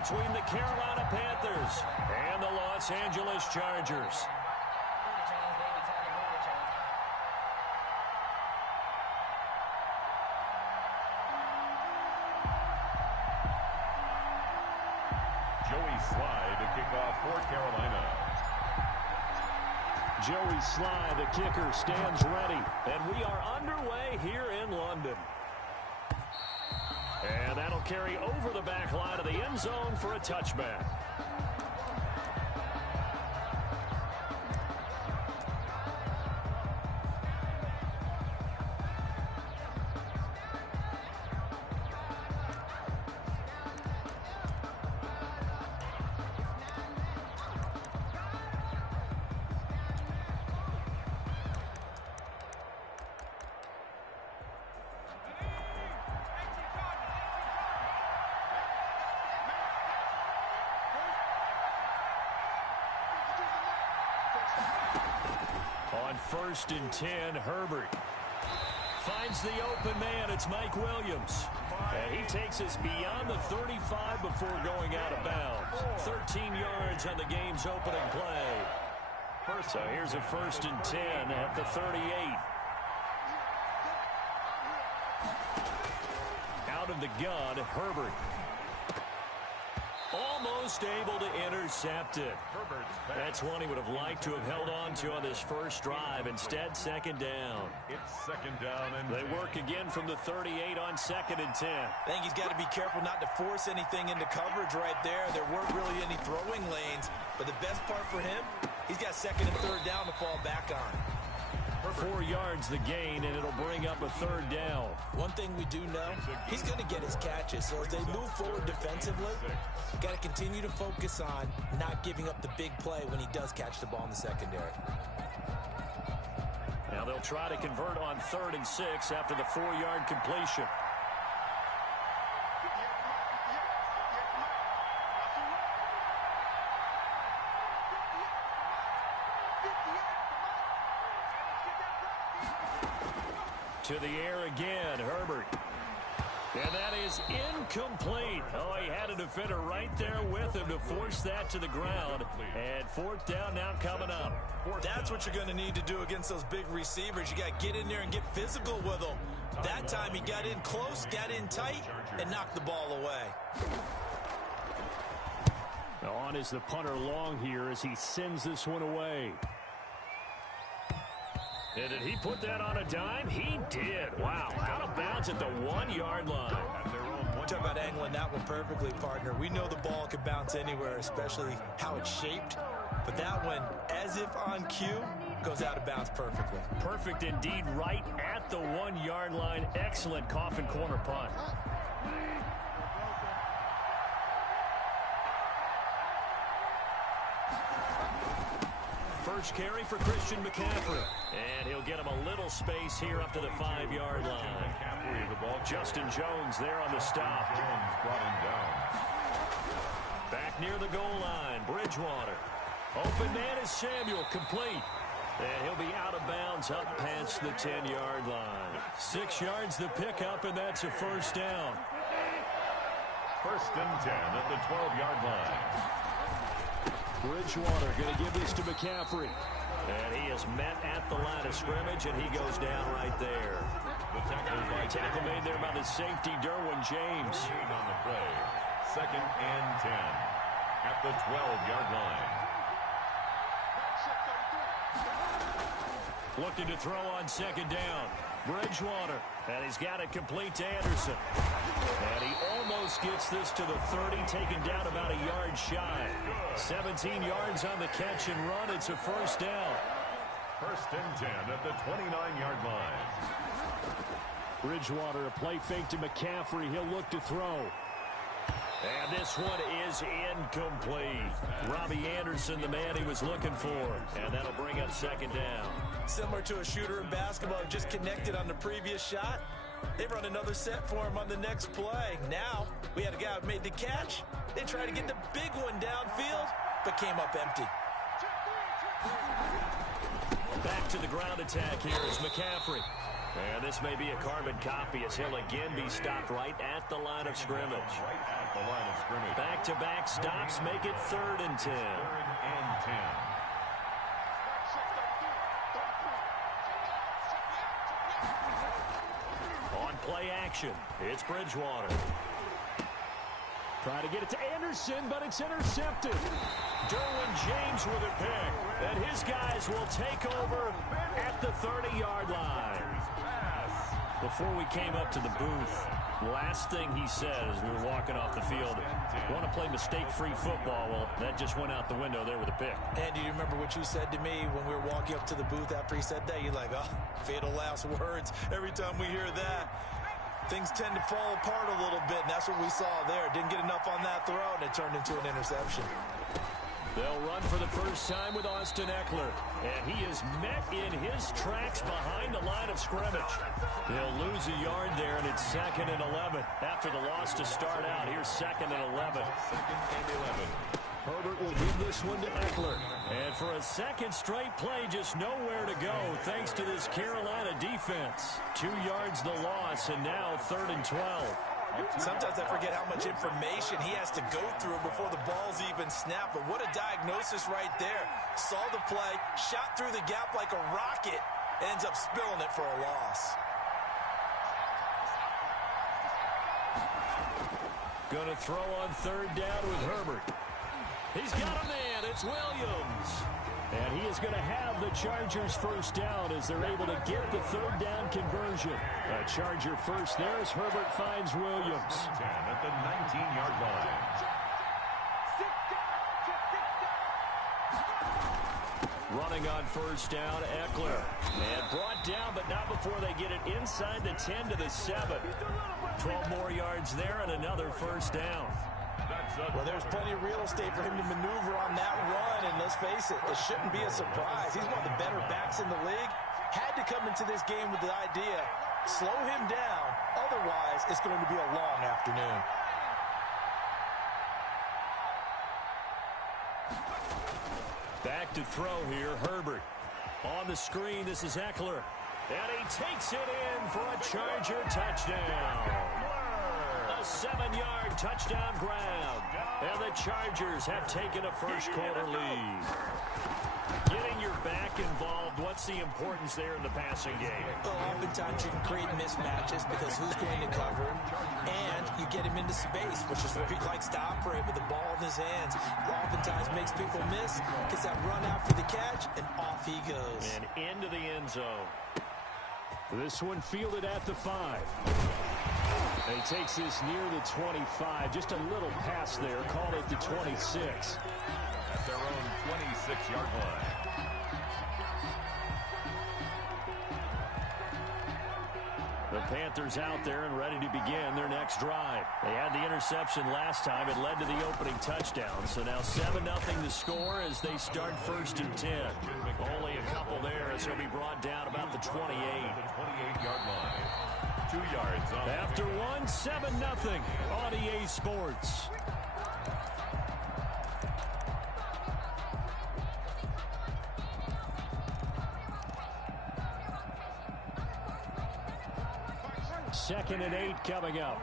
between the Carolina Panthers and the Los Angeles Chargers. Joey Sly to kick off for Carolina. Joey Sly, the kicker, stands ready. And we are underway here in London. And that'll carry over the back line of the end zone for a touchback. On 1st and 10, Herbert finds the open man. It's Mike Williams. And he takes us beyond the 35 before going out of bounds. 13 yards on the game's opening play. So here's a 1st and 10 at the 38. Out of the gun, Herbert. Almost able to intercept it. That's one he would have liked to have held on to on this first drive. Instead, 2nd down. It's 2nd down and They work again from the 38 on 2nd and 10. I think he's got to be careful not to force anything into coverage right there. There weren't really any throwing lanes. But the best part for him, he's got 2nd and 3rd down to fall back on. 4 yards the gain, and it'll bring up a 3rd down. One thing we do know, he's going to get his catches. So as they move forward defensively, got to continue to focus on not giving up the big play when he does catch the ball in the secondary. Now they'll try to convert on 3rd and 6 after the 4-yard completion. To the air again, Herbert. And that is incomplete. Oh, he had a defender right there with him to force that to the ground. And 4th down now coming up. That's what you're going to need to do against those big receivers. You got to get in there and get physical with them. That time he got in close, got in tight, and knocked the ball away. Now on is the punter Long here as he sends this one away. And did he put that on a dime? He did. Wow, out of bounds at the 1-yard line. Talk about angling that one perfectly, partner. We know the ball can bounce anywhere, especially how it's shaped. But that one, as if on cue, goes out of bounds perfectly. Perfect indeed, right at the 1-yard line. Excellent coffin corner punt. First carry for Christian McCaffrey. And he'll get him a little space here up to the 5-yard line. Justin Jones there on the stop. Jones brought him down. Back near the goal line, Bridgewater. Open man is Samuel, complete. And he'll be out of bounds up past the 10-yard line. 6 yards the pickup, and that's a 1st down. 1st and 10 at the 12-yard line. Bridgewater going to give this to McCaffrey. And he is met at the line of scrimmage, and he goes down right there. The tackle made there by the safety, Derwin James. On the play. 2nd and 10 at the 12-yard line. Looking to throw on 2nd down. Bridgewater. And he's got it complete to Anderson. And he almost gets this to the 30, taken down about a yard shy. 17 yards on the catch and run. It's a 1st down. 1st and 10 at the 29-yard line. Bridgewater, a play fake to McCaffrey. He'll look to throw. And this one is incomplete. Robbie Anderson, the man he was looking for. And that'll bring up 2nd down. Similar to a shooter in basketball, just connected on the previous shot. They run another set for him on the next play. Now, we had a guy who made the catch. They tried to get the big one downfield, but came up empty. Back to the ground attack here is McCaffrey. And this may be a carbon copy as he'll again be stopped right at the line of scrimmage. Right at the line of scrimmage. Back-to-back stops make it 3rd and 10. 3rd and 10. On play action, it's Bridgewater. Trying to get it to Anderson, but it's intercepted. Derwin James with a pick. And his guys will take over at the 30-yard line. Before we came up to the booth, last thing he said as we were walking off the field, want to play mistake-free football. Well, that just went out the window there with a pick. And do you remember what you said to me when we were walking up to the booth after he said that? You're like, oh, fatal last words. Every time we hear that, things tend to fall apart a little bit, and that's what we saw there. Didn't get enough on that throw, and it turned into an interception. They'll run for the first time with Austin Eckler, and he is met in his tracks behind the line of scrimmage. He'll lose a yard there, and it's 2nd and 11. After the loss to start out, here's 2nd and 11. 2nd and 11. Herbert will give this one to Eckler. And for a second straight play, just nowhere to go thanks to this Carolina defense. 2 yards the loss, and now 3rd and 12. Sometimes I forget how much information he has to go through before the ball's even snapped. But what a diagnosis right there. Saw the play, shot through the gap like a rocket, ends up spilling it for a loss. Gonna throw on 3rd down with Herbert. He's got a man. It's Williams. And he is going to have the Chargers first down as they're able to get the 3rd down conversion. A Charger first there as Herbert finds Williams. 10 at the 19-yard line. Running on first down, Eckler. And brought down, but not before they get it inside the 10 to the 7. 12 more yards there and another first down. Well, there's plenty of real estate for him to maneuver on that run, and let's face it, it shouldn't be a surprise. He's one of the better backs in the league. Had to come into this game with the idea, slow him down, otherwise it's going to be a long afternoon. Back to throw here, Herbert. On the screen, this is Eckler. And he takes it in for a Charger touchdown. A 7-yard touchdown grab. And the Chargers have taken a first-quarter lead. Getting your back involved, what's the importance there in the passing game? Well, oftentimes you can create mismatches because who's going to cover him, and you get him into space, which is where he likes to operate with the ball in his hands. Oftentimes makes people miss, gets that run out for the catch, and off he goes. And into the end zone. This one fielded at the 5. And he takes this near the 25. Just a little pass there. Call it the 26. At their own 26-yard line. The Panthers out there and ready to begin their next drive. They had the interception last time. It led to the opening touchdown. So now 7-0 to score as they start 1st and 10. Only a couple there as he'll be brought down about the 28. The 28-yard line. 2 yards on. After 7-0 on EA Sports. Second and 8 coming up.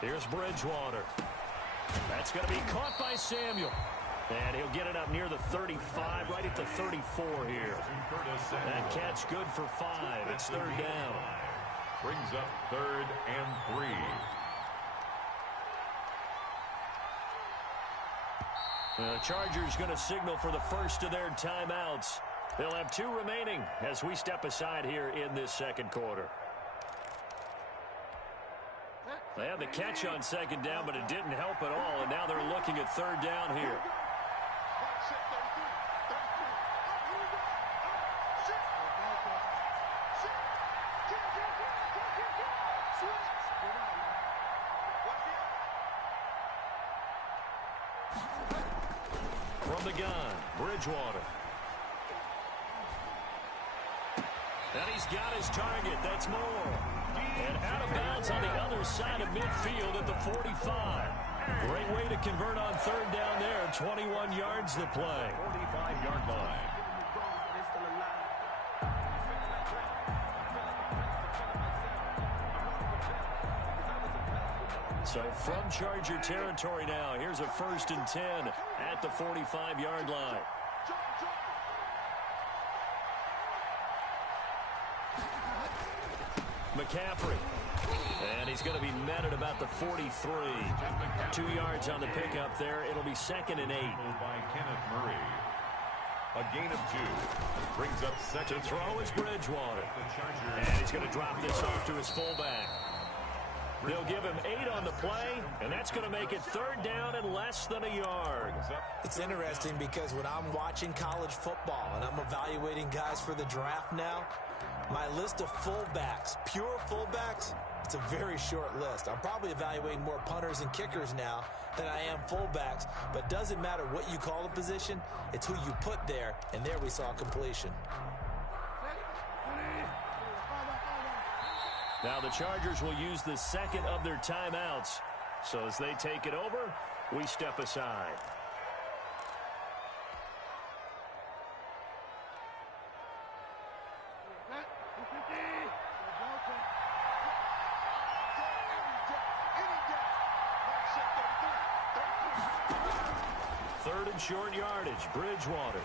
Here's Bridgewater. That's going to be caught by Samuel. And he'll get it up near the 35, right at the 34 here. That catch good for 5. It's 3rd down. Brings up 3rd and 3. The Chargers going to signal for the first of their timeouts. They'll have 2 remaining as we step aside here in this second quarter. They had the catch on 2nd down, but it didn't help at all, and now they're looking at 3rd down here. From the gun, Bridgewater. And he's got his target. That's Moore. And out of bounds on the other side of midfield at the 45. Great way to convert on 3rd down there. 21 yards to play. 45-yard line. So from Charger territory now, here's a 1st and 10 at the 45-yard line. McCaffrey. And he's going to be met at about the 43. 2 yards on the pickup there. It'll be 2nd and 8. By Kenneth Murray. A gain of 2. Brings up second. To throw is Bridgewater. And he's going to drop this off to his fullback. They'll give him 8 on the play, and that's going to make it 3rd down and less than a yard. It's interesting because when I'm watching college football and I'm evaluating guys for the draft now, my list of fullbacks, pure fullbacks, it's a very short list. I'm probably evaluating more punters and kickers now than I am fullbacks, but doesn't matter what you call a position, it's who you put there, and there we saw completion. Now the Chargers will use the 2nd of their timeouts. So as they take it over, we step aside. Third and short yardage, Bridgewater.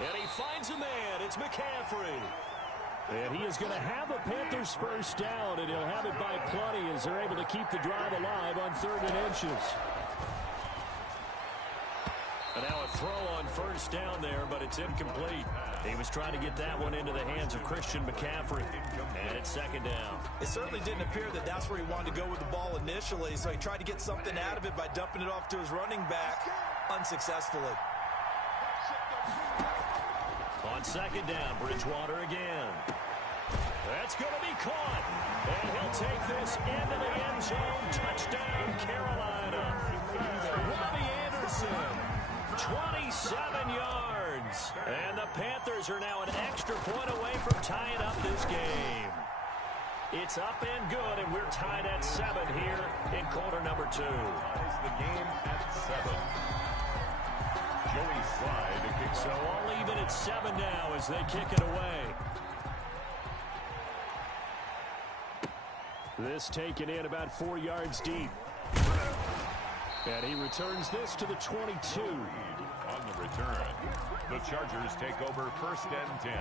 And he finds a man. It's McCaffrey. And he is going to have a Panthers first down, and he'll have it by plenty as they're able to keep the drive alive on 3rd and inches. And now a throw on 1st down there, but it's incomplete. He was trying to get that one into the hands of Christian McCaffrey. And it's 2nd down. It certainly didn't appear that that's where he wanted to go with the ball initially, so he tried to get something out of it by dumping it off to his running back unsuccessfully. On 2nd down, Bridgewater again. That's going to be caught. And he'll take this into the end zone. Touchdown, Carolina. Robbie Anderson, 27 yards. And the Panthers are now an extra point away from tying up this game. It's up and good, and we're tied at 7 here in quarter number 2. The game at 7. Joey Slide to kick. So all even at 7 now as they kick it away. This taken in about 4 yards deep. And he returns this to the 22. On the return, the Chargers take over 1st and 10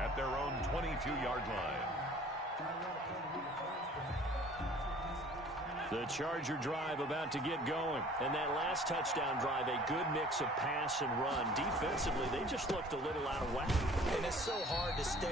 at their own 22-yard line. The Charger drive about to get going. And that last touchdown drive, a good mix of pass and run. Defensively, they just looked a little out of whack. And it's so hard to stay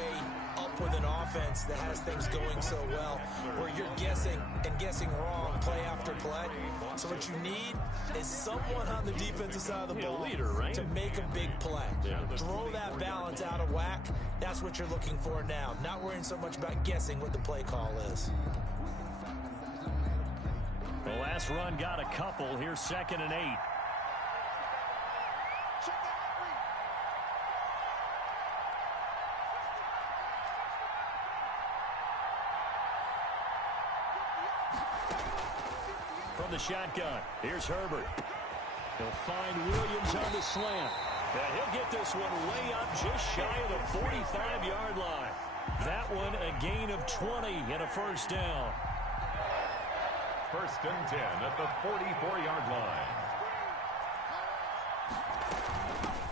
up with an offense that has things going so well, where you're guessing and guessing wrong play after play. So what you need is someone on the defensive side of the ball leader, right? to make a big play. Yeah. Throw that balance out of whack. That's what you're looking for now. Not worrying so much about guessing what the play call is. The last run got a couple. Here's 2nd and 8. From the shotgun, here's Herbert. He'll find Williams on the slant. And he'll get this one way up just shy of the 45-yard line. That one a gain of 20 and a 1st down. 1st and 10 at the 44-yard line.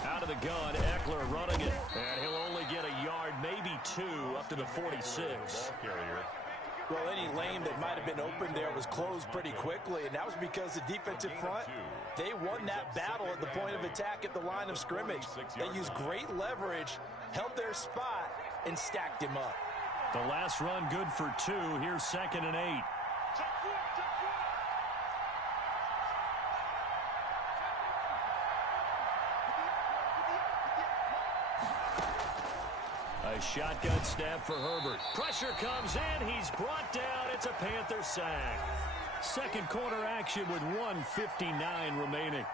Out of the gun, Eckler running it. And he'll only get a yard, maybe 2, up to the 46. Well, any lane that might have been open there was closed pretty quickly, and that was because the defensive front, they won that battle at the point of attack at the line of scrimmage. They used great leverage, held their spot, and stacked him up. The last run good for 2. Here's 2nd and 8. A shotgun snap for Herbert. Pressure comes in. He's brought down. It's a Panther sack. Second quarter action with 1:59 remaining.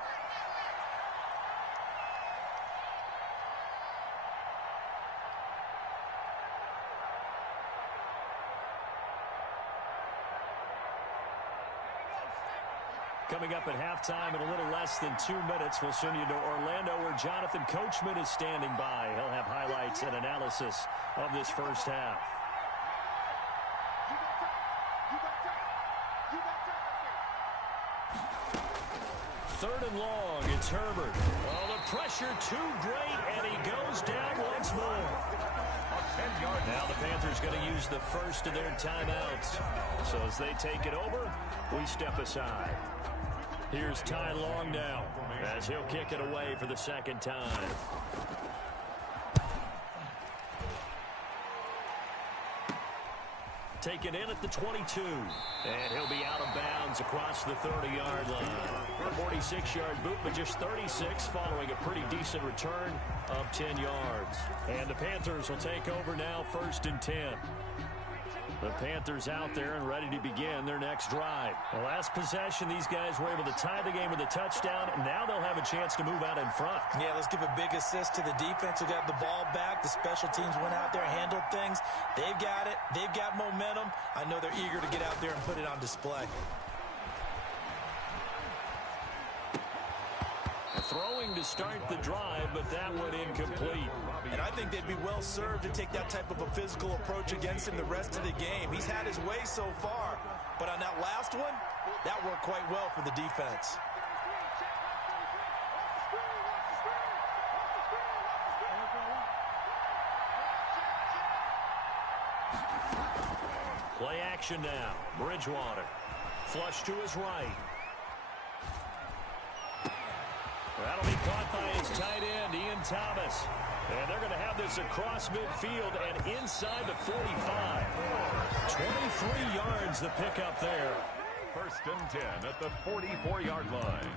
Coming up at halftime in a little less than 2 minutes, we'll send you to Orlando where Jonathan Coachman is standing by. He'll have highlights and analysis of this first half. 3rd and long. It's Herbert. Oh, the pressure too great, and he goes down once more. Now the Panthers going to use the first of their timeouts. So as they take it over, we step aside. Here's Ty Long now, as he'll kick it away for the second time. Taken in at the 22. And he'll be out of bounds across the 30-yard line. 46-yard boot, but just 36 following a pretty decent return of 10 yards. And the Panthers will take over now, 1st and 10. The Panthers out there and ready to begin their next drive. The last possession, these guys were able to tie the game with a touchdown. Now they'll have a chance to move out in front. Yeah, let's give a big assist to the defense who got the ball back. The special teams went out there, handled things. They've got it. They've got momentum. I know they're eager to get out there and put it on display. Throwing to start the drive, but that went incomplete. And I think they'd be well served to take that type of a physical approach against him the rest of the game. He's had his way so far, but on that last one, that worked quite well for the defense. Play action now. Bridgewater. Flush to his right. That'll be caught by his tight end, Ian Thomas. And they're going to have this across midfield and inside the 45. 23 yards the pickup there. 1st and 10 at the 44-yard line.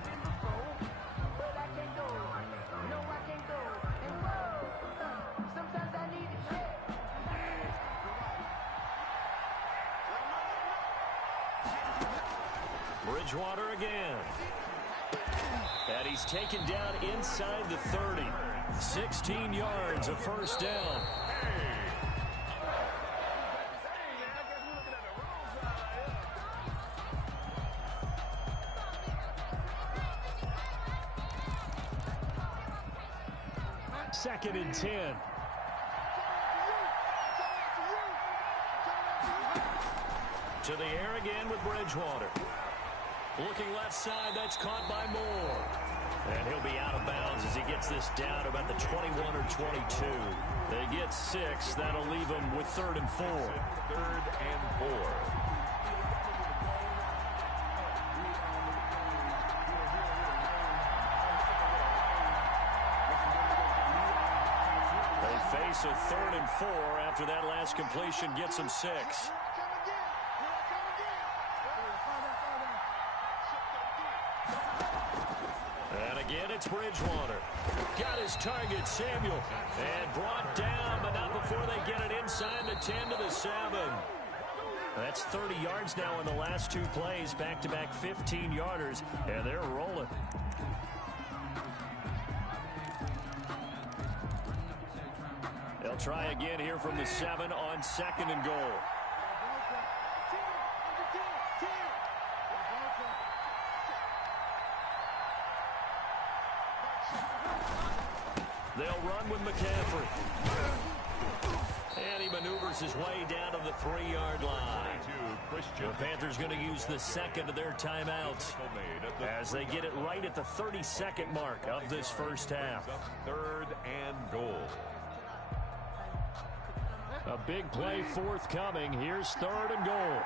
Bridgewater again. And he's taken down inside the 30. 16 yards, a 1st down. Second and 10. To the air again with Bridgewater. Looking left side, that's caught by Moore. And he'll be out of bounds as he gets this down about the 21 or 22. They get 6. That'll leave them with 3rd and 4. 3rd and 4. They face a 3rd and 4 after that last completion gets them 6. Again, it's Bridgewater. Got his target, Samuel. And brought down, but not before they get it inside the 10 to the 7. That's 30 yards now in the last 2 plays. Back-to-back 15-yarders, and they're rolling. They'll try again here from the 7 on 2nd and goal. They'll run with McCaffrey. And he maneuvers his way down to the 3-yard line. The Panthers going to use the second of their timeouts as they get it right at the 32nd mark of this first half. 3rd and goal. A big play forthcoming. Here's 3rd and goal.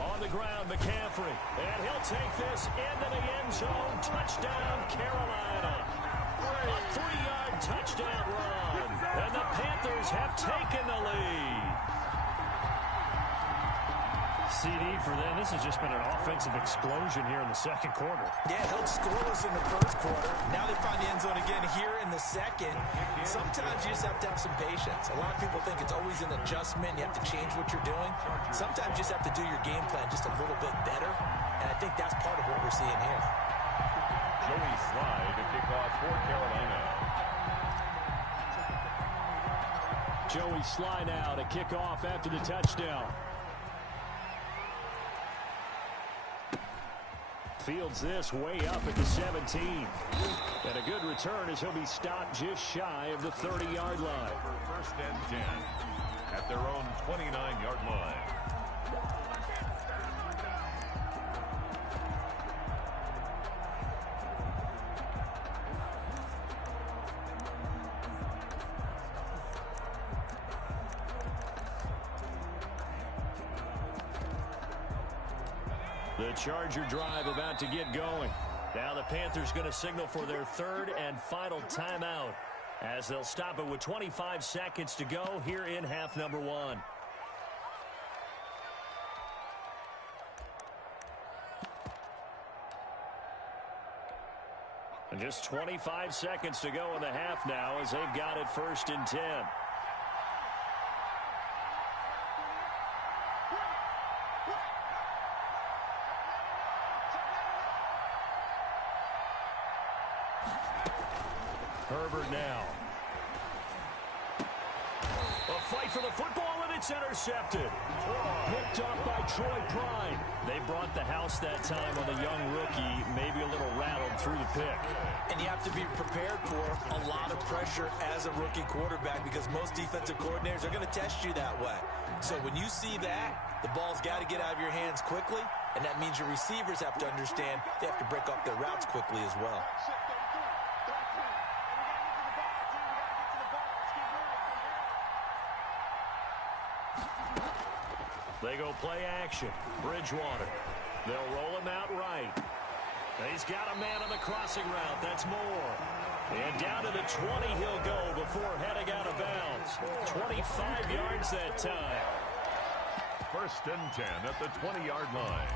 On the ground, McCaffrey. And he'll take this into the end zone. Touchdown, Carolina. A 3-yard touchdown run. And the Panthers have taken the lead. CD for them. This has just been an offensive explosion here in the second quarter. Yeah, held scoreless in the first quarter. Now they find the end zone again here in the second. Sometimes you just have to have some patience. A lot of people think it's always an adjustment. You have to change what you're doing. Sometimes you just have to do your game plan just a little bit better. And I think that's part of what we're seeing here. Joey Slye to kick off for Carolina. Joey Slye now to kick off after the touchdown. Fields this way up at the 17. And a good return as he'll be stopped just shy of the 30-yard line. First and 10 at their own 29-yard line. The Charger drive about to get going. Now the Panthers going to signal for their third and final timeout as they'll stop it with 25 seconds to go here in half number one. And just 25 seconds to go in the half now as they've got it first and 10. Herbert now. A fight for the football, and it's intercepted. Picked up by Troy Prime. They brought the house that time on the young rookie, maybe a little rattled through the pick. And you have to be prepared for a lot of pressure as a rookie quarterback because most defensive coordinators are going to test you that way. So when you see that, the ball's got to get out of your hands quickly, and that means your receivers have to understand they have to break up their routes quickly as well. They go play action. Bridgewater. They'll roll him out right. He's got a man on the crossing route. That's Moore. And down to the 20 he'll go before heading out of bounds. 25 yards that time. First and 10 at the 20-yard line.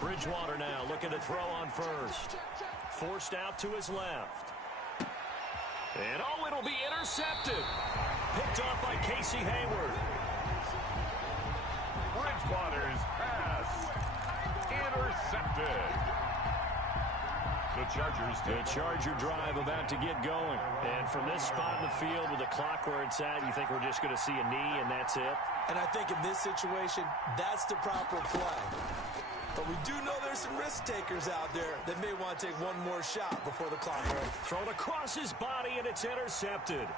Bridgewater now looking to throw on first. Forced out to his left. And oh, it'll be intercepted. Picked off by Casey Hayward. Bridgewater's pass intercepted. The Charger drive about to get going. And from this spot in the field with the clock where it's at, you think we're just going to see a knee and that's it? And I think in this situation, that's the proper play. But we do know there's some risk takers out there that may want to take one more shot before the clock runs. Thrown across his body, and it's intercepted.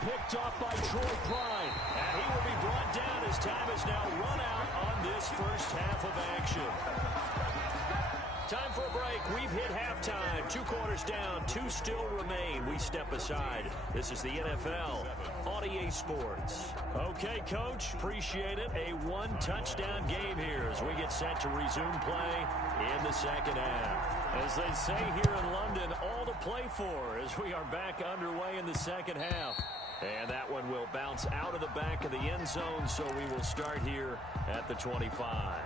Picked off by Troy Prime. And he will be brought down as time has now run out on this first half of action. Time for a break. We've hit halftime. 2 quarters down. 2 still remain. We step aside. This is the NFL on EA Sports. Okay, Coach. Appreciate it. A 1-touchdown game here as we get set to resume play in the second half. As they say here in London, all to play for as we are back underway in the second half. And that one will bounce out of the back of the end zone, so we will start here at the 25.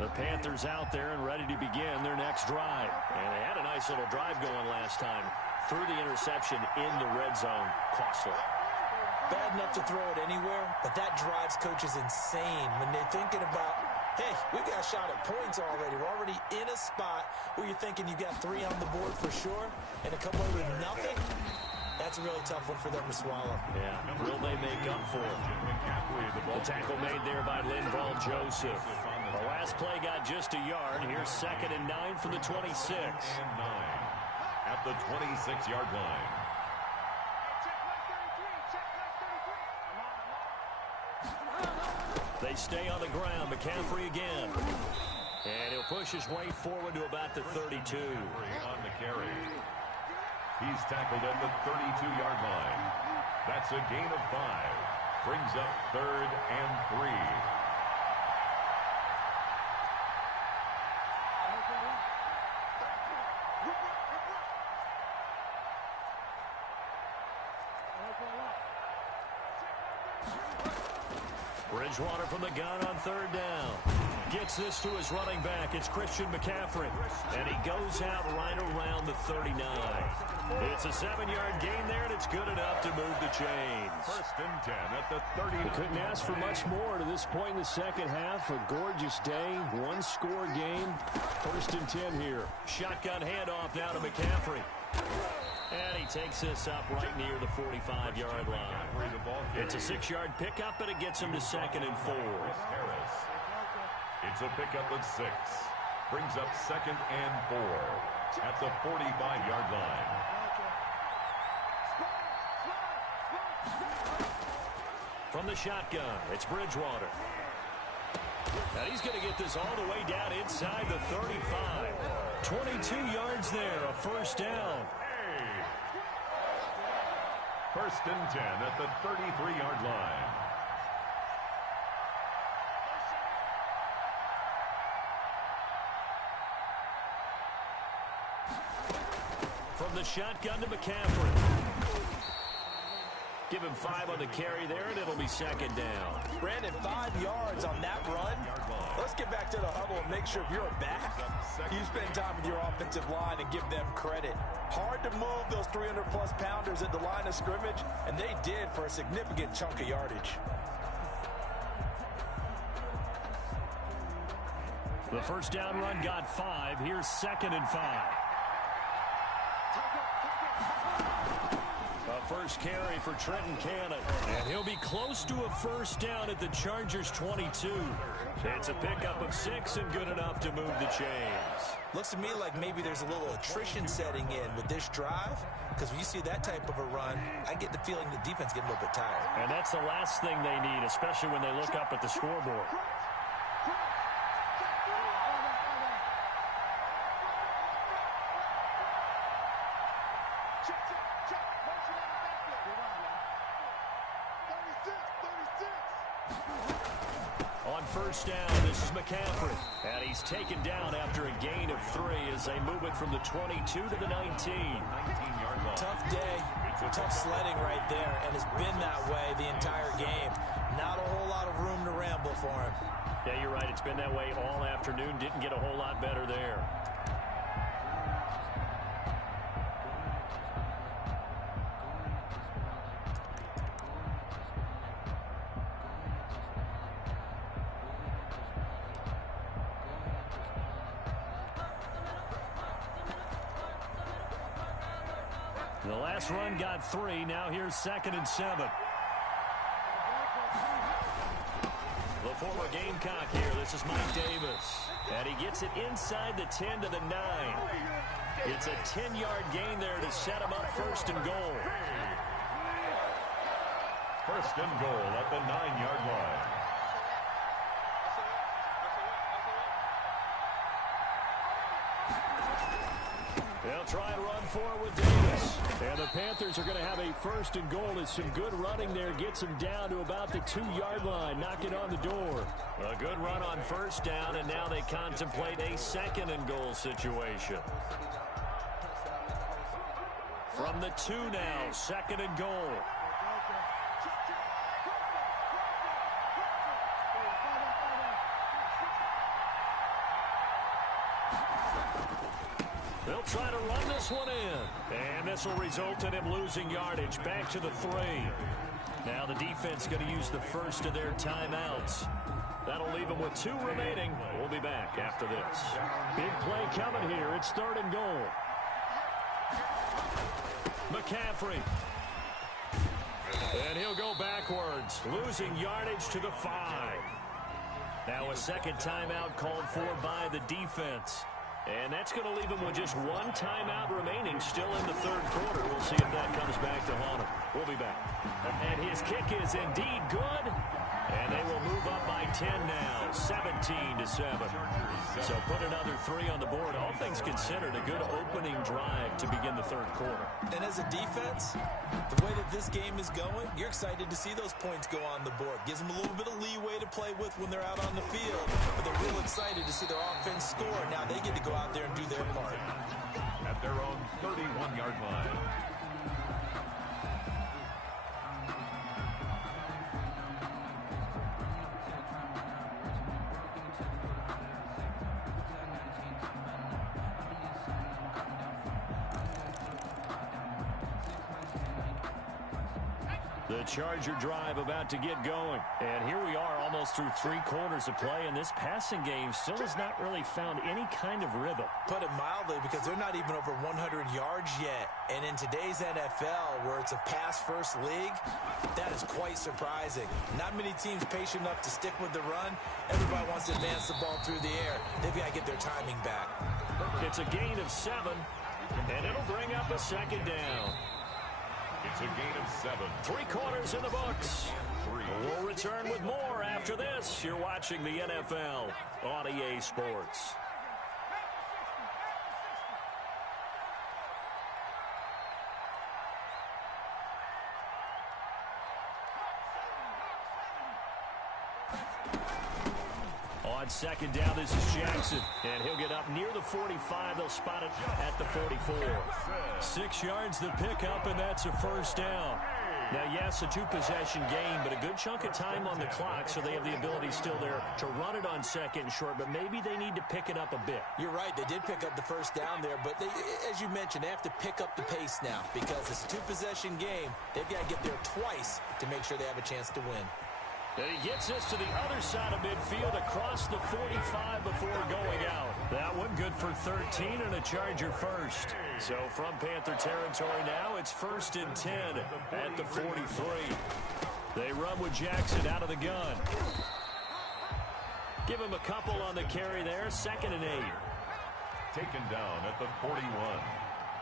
The Panthers out there and ready to begin their next drive. And they had a nice little drive going last time. Threw the interception in the red zone. Costly. Bad enough to throw it anywhere, but that drives coaches insane when they're thinking about, hey, we've got a shot at points already. We're already in a spot where you're thinking you got 3 on the board for sure and to come away with nothing. That's a really tough one for them to swallow. Yeah, will they make up for it? The tackle made there by Linval Joseph. The last play got just a yard. Here's 2nd and 9 from the 26. At the 26-yard line. They stay on the ground. McCaffrey again. And he'll push his way forward to about the 32. On the carry. He's tackled at the 32-yard line. That's a gain of 5. Brings up 3rd and 3. Bridgewater from the gun on third down. Gets this to his running back. It's Christian McCaffrey. And he goes out right around the 39. It's a 7-yard gain there, and it's good enough to move the chains. First and 10 at the 30. We couldn't ask for much more to this point in the second half. A gorgeous day, one-score game. First and 10 here. Shotgun handoff now to McCaffrey. And he takes this up right near the 45-yard line. It's a 6-yard pickup, and it gets him to 2nd and 4. It's a pickup of 6. Brings up 2nd and 4 at the 45-yard line. From the shotgun, it's Bridgewater. And he's going to get this all the way down inside the 35. 22 yards there, a first down. First and 10 at the 33-yard line. From the shotgun to McCaffrey. Give him 5 on the carry there, and it'll be 2nd down. Brandon, 5 yards on that run. Let's get back to the huddle and make sure if you're back, you spend time with your offensive line and give them credit. Hard to move those 300-plus pounders at the line of scrimmage, and they did for a significant chunk of yardage. The first down run got 5. Here's 2nd and 5. A first carry for Trenton Cannon. And he'll be close to a first down at the Chargers' 22. It's a pickup of 6 and good enough to move the chains. Looks to me like maybe there's a little attrition setting in with this drive, because when you see that type of a run, I get the feeling the defense getting a little bit tired. And that's the last thing they need, especially when they look up at the scoreboard. On first down, this is McCaffrey. And he's taken down after a gain of 3 as they move it from the 22 to the 19. 19-yard line. Tough day, tough sledding right there, and it's been that way the entire game. Not a whole lot of room to ramble for him. Yeah, you're right. It's been that way all afternoon. Didn't get a whole lot better there. The last run got 3. Now here's 2nd and 7. The former Gamecock here. This is Mike Davis. And he gets it inside the 10 to the 9. It's a 10-yard gain there to set him up 1st and goal. 1st and goal at the 9-yard line. They'll try and run forward with Davis. And the Panthers are going to have a 1st and goal as some good running there gets them down to about the 2-yard line, knocking on the door. A good run on first down, and now they contemplate a 2nd and goal situation. From the 2 now, 2nd and goal. They'll try to run this one in. And this will result in him losing yardage back to the 3. Now the defense going to use the first of their timeouts. That'll leave them with 2 remaining. We'll be back after this. Big play coming here. It's 3rd and goal. McCaffrey. And he'll go backwards, losing yardage to the 5. Now a 2nd timeout called for by the defense. And that's going to leave him with just 1 timeout remaining still in the 3rd quarter. We'll see if that comes back to haunt him. We'll be back. And his kick is indeed good. And they will move up by 10 now, 17-7. So put another 3 on the board. All things considered, a good opening drive to begin the 3rd quarter. And as a defense, the way that this game is going, you're excited to see those points go on the board. Gives them a little bit of leeway to play with when they're out on the field. But they're real excited to see their offense score. Now they get to go out there and do their part. At their own 31-yard line. The Charger drive about to get going. And here we are almost through 3 quarters of play, and this passing game still has not really found any kind of rhythm. Put it mildly, because they're not even over 100 yards yet. And in today's NFL, where it's a pass-first league, that is quite surprising. Not many teams patient enough to stick with the run. Everybody wants to advance the ball through the air. They've got to get their timing back. It's a gain of 7, and it'll bring up a second down. It's a gain of 7. 3 quarters in the books. We'll return with more after this. You're watching the NFL on EA Sports. On second down, this is Jackson, and he'll get up near the 45. They'll spot it at the 44. 6 yards the pickup, and that's a first down. Now, yes, a 2-possession game, but a good chunk of time on the clock, so they have the ability still there to run it on second and short, but maybe they need to pick it up a bit. You're right. They did pick up the first down there, but they, as you mentioned, they have to pick up the pace now because it's a 2-possession game. They've got to get there twice to make sure they have a chance to win. And he gets us to the other side of midfield across the 45 before going out. That one good for 13 and a Charger first. So from Panther territory now, it's 1st and 10 at the 43. They run with Jackson out of the gun. Give him a couple on the carry there, 2nd and 8. Taken down at the 41.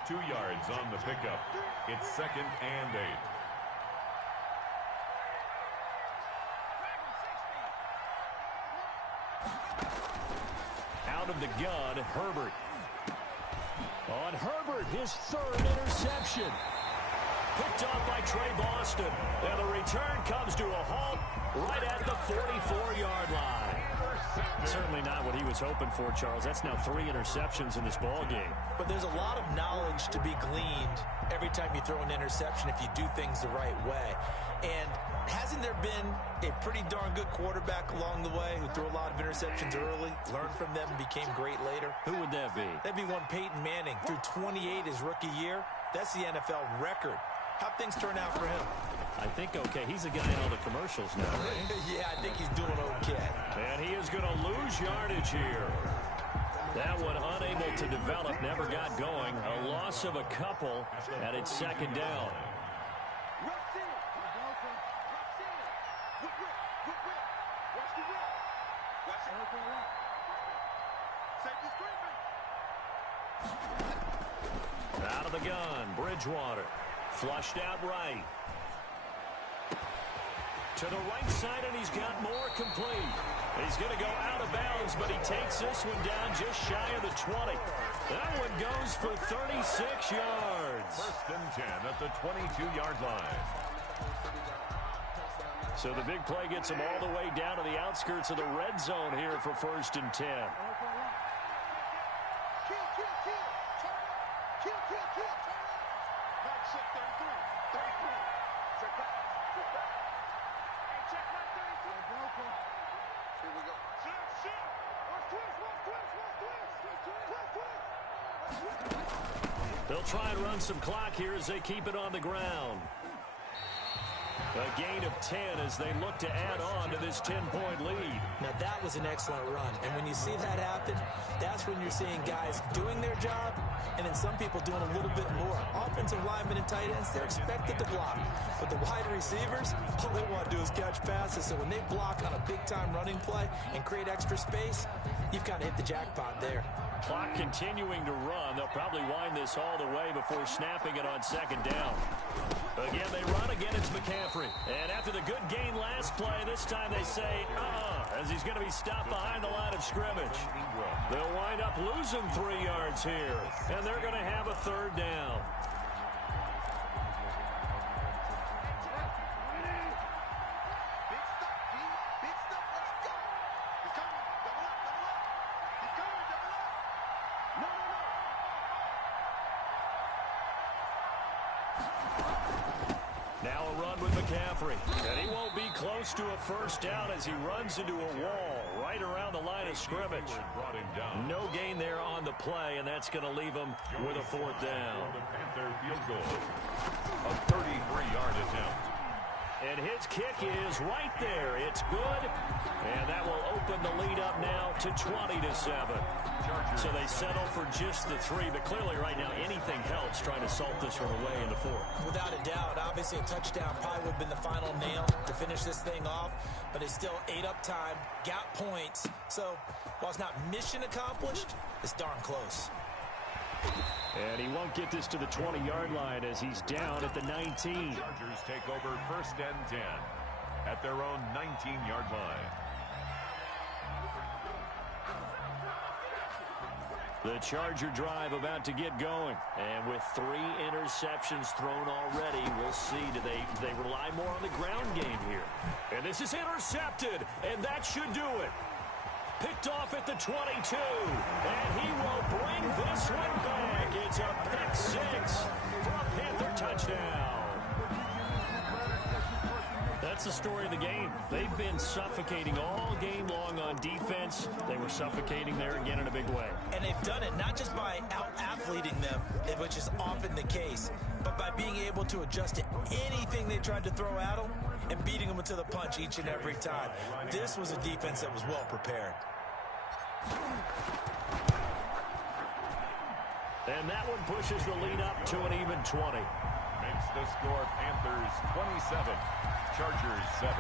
2 yards on the pickup. It's 2nd and 8. Out of the gun, Herbert. On Herbert, his 3rd interception. Picked off by Trey Boston. And the return comes to a halt right at the 44-yard line. Certainly not what he was hoping for, Charles. That's now 3 interceptions in this ball game. But there's a lot of knowledge to be gleaned every time you throw an interception if you do things the right way. And hasn't there been a pretty darn good quarterback along the way who threw a lot of interceptions early, learned from them, and became great later? Who would that be? That'd be one Peyton Manning. Threw 28 his rookie year. That's the NFL record. How'd things turn out for him? I think okay. He's a guy in all the commercials now, right? Yeah, I think he's doing okay. And he is going to lose yardage here. That one unable to develop, never got going. A loss of a couple, and it's 2nd down. Out of the gun, Bridgewater. Flushed out right. To the right side, and he's got more complete. He's going to go out of bounds, but he takes this one down just shy of the 20. That one goes for 36 yards. 1st and 10 at the 22-yard line. So the big play gets him all the way down to the outskirts of the red zone here for 1st and 10. They'll try and run some clock here as they keep it on the ground. A gain of 10 as they look to add on to this 10-point lead. Now, that was an excellent run. And when you see that happen, that's when you're seeing guys doing their job and then some people doing a little bit more. Offensive linemen and tight ends, they're expected to block. But the wide receivers, all they want to do is catch passes. So when they block on a big-time running play and create extra space, you've kind of hit the jackpot there. Clock continuing to run. They'll probably wind this all the way before snapping it on 2nd down. Again, they run. Again, it's McCaffrey. And after the good gain last play, this time they say, as he's going to be stopped behind the line of scrimmage. They'll wind up losing 3 yards here, and they're going to have a 3rd down. Now a run with McCaffrey. And he won't be close to a 1st down as he runs into a wall right around the line of scrimmage. No gain there on the play, and that's going to leave him with a 4th down. The Panther field goal. A 33-yard attempt. And his kick is right there. It's good. And that will open the lead up now to 20-7. So they settle for just the 3. But clearly right now anything helps trying to salt this one away in the 4th. Without a doubt, obviously a touchdown probably would have been the final nail to finish this thing off. But it's still ate up time, got points. So while it's not mission accomplished, it's darn close. And he won't get this to the 20-yard line as he's down at the 19. Chargers take over 1st and 10 at their own 19-yard line. The Charger drive about to get going. And with 3 interceptions thrown already, we'll see. Do they rely more on the ground game here? And this is intercepted, and that should do it. Picked off at the 22, and he will bring this one back. It's a pick 6 for a Panther touchdown. That's the story of the game. They've been suffocating all game long on defense. They were suffocating there again in a big way. And they've done it not just by out-athleting them, which is often the case, but by being able to adjust to anything they tried to throw at them and beating them to the punch each and every time. This was a defense that was well prepared. And that one pushes the lead up to an even 20. Makes the score Panthers 27, Chargers 7.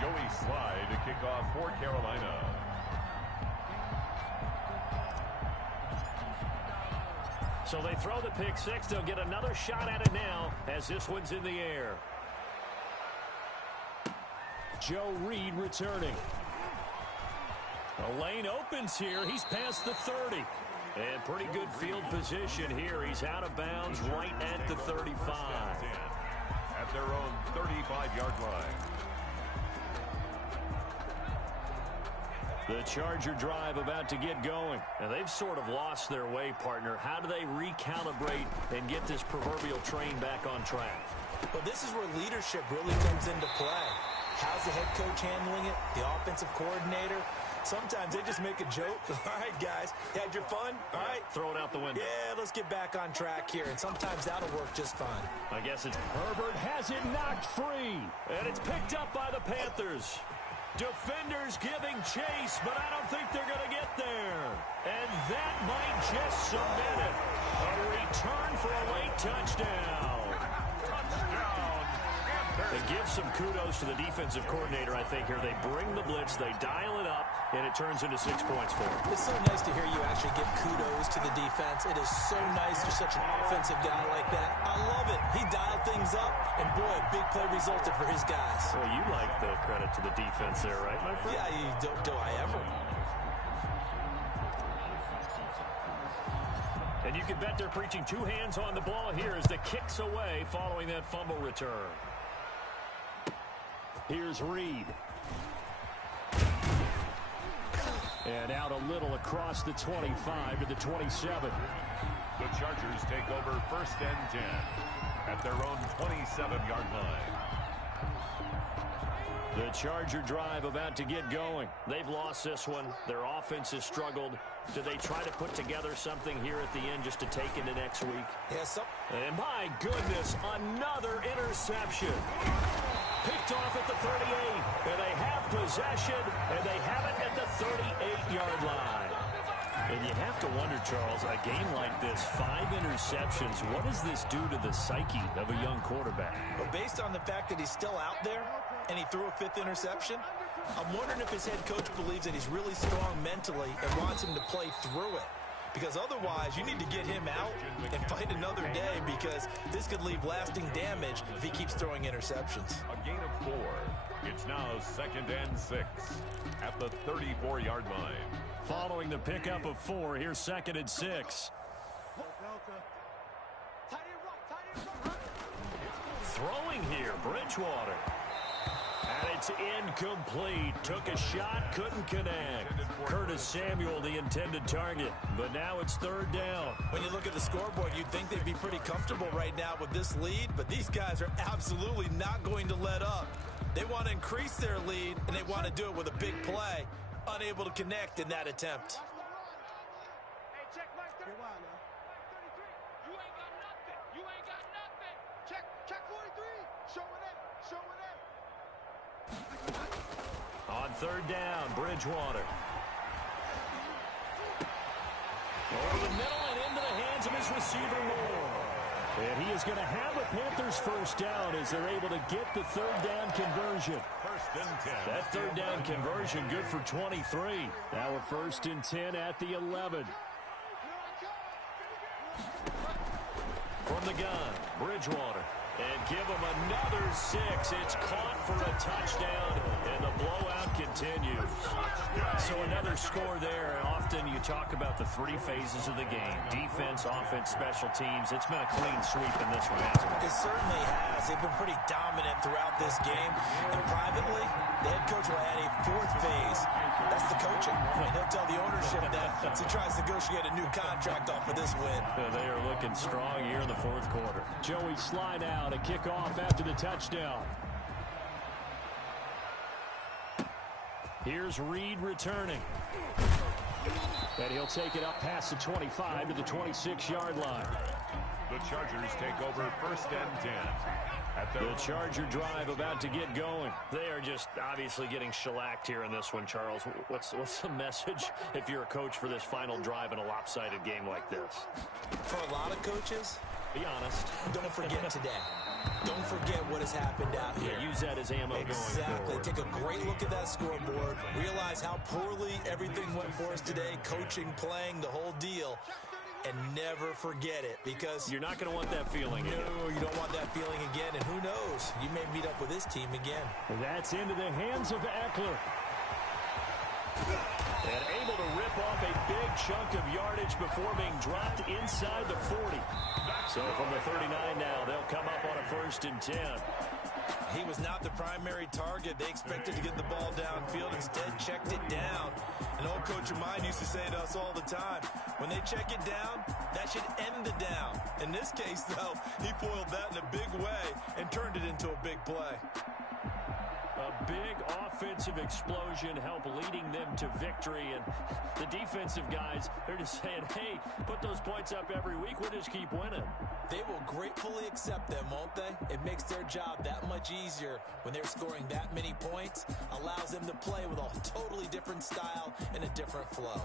Joey Slye to kick off for Carolina. So they throw the pick 6. They'll get another shot at it now as this one's in the air. Joe Reed returning. The lane opens here. He's past the 30. And pretty good field position here. He's out of bounds right at the 35. At their own 35-yard line. The Charger drive about to get going. And they've sort of lost their way, partner. How do they recalibrate and get this proverbial train back on track? Well, this is where leadership really comes into play. How's the head coach handling it? The offensive coordinator? Sometimes they just make a joke. All right, guys, you had your fun? All right. Throw it out the window. Yeah, let's get back on track here. And sometimes that'll work just fine. I guess it's Herbert has it knocked free. And it's picked up by the Panthers. Defenders giving chase, but I don't think they're going to get there. And that might just cement it. A return for a late touchdown. They give some kudos to the defensive coordinator, I think, here. They bring the blitz, they dial it up, and it turns into 6 points for them. It's so nice to hear you actually give kudos to the defense. It is so nice you're such an offensive guy like that. I love it. He dialed things up, and boy, a big play resulted for his guys. Well, you like the credit to the defense there, right, my friend? Yeah, do I ever? And you can bet they're preaching 2 hands on the ball here as the kick's away following that fumble return. Here's Reed. And out a little across the 25 to the 27. The Chargers take over 1st and 10 at their own 27-yard line. The Charger drive about to get going. They've lost this one. Their offense has struggled. Do they try to put together something here at the end just to take into next week? Yes. And my goodness, another interception. Picked off at the 38, and they have possession, and they have it at the 38-yard line. And you have to wonder, Charles, a game like this, 5 interceptions, what does this do to the psyche of a young quarterback? Well, based on the fact that he's still out there and he threw a 5th interception, I'm wondering if his head coach believes that he's really strong mentally and wants him to play through it. Because otherwise, you need to get him out and fight another day because this could leave lasting damage if he keeps throwing interceptions. A gain of 4. It's now 2nd and 6 at the 34-yard line. Following the pickup of 4, here's 2nd and 6. Throwing here, Bridgewater. And it's incomplete. Took a shot, couldn't connect. Curtis Samuel, the intended target. But now it's 3rd down. When you look at the scoreboard, you'd think they'd be pretty comfortable right now with this lead, but these guys are absolutely not going to let up. They want to increase their lead, and they want to do it with a big play. Unable to connect in that attempt. Here, why now? You ain't got nothing. You ain't got nothing. Check 43. Showing it. Showing it. On third down, Bridgewater. Over the middle and into the hands of his receiver, Moore. And he is going to have a Panthers first down as they're able to get the third down conversion. First and 10. That third down conversion good for 23. Now a first and 10 at the 11. From the gun, Bridgewater. And give him another 6. It's caught for a touchdown, and the blowout continues. So another score there. Often you talk about the three phases of the game: defense, offense, special teams. It's been a clean sweep in this one, hasn't it? It certainly has. They've been pretty dominant throughout this game. And privately, the head coach will add a fourth phase. That's the coaching. And he'll tell the ownership that as he tries to negotiate a new contract off of this win. They are looking strong here in the fourth quarter. Joey slide out, a kickoff after the touchdown. Here's Reed returning. And he'll take it up past the 25 to the 26-yard line. The Chargers take over first and 10. The Charger drive about to get going. They are just obviously getting shellacked here in this one, Charles. What's the message if you're a coach for this final drive in a lopsided game like this? For a lot of coaches, be honest. Don't forget today. Don't forget what has happened out here. Yeah, use that as ammo going forward. Take a great look at that scoreboard. Realize how poorly everything went for us today. Coaching, playing, the whole deal. And never forget it, because you're not going to want that feeling again. No, you don't want that feeling again. And who knows? You may meet up with this team again. That's into the hands of Eckler. And able to rip off a big chunk of yardage before being dropped inside the 40. So from the 39 now, they'll come up on a first and 10. He was not the primary target. They expected to get the ball downfield. Instead, checked it down. An old coach of mine used to say to us all the time, when they check it down, that should end the down. In this case, though, he foiled that in a big way and turned it into a big play. A big offensive explosion helped leading them to victory. And the defensive guys, they're just saying, hey, put those points up every week. We'll just keep winning. They will gratefully accept them, won't they? It makes their job that much easier when they're scoring that many points. Allows them to play with a totally different style and a different flow.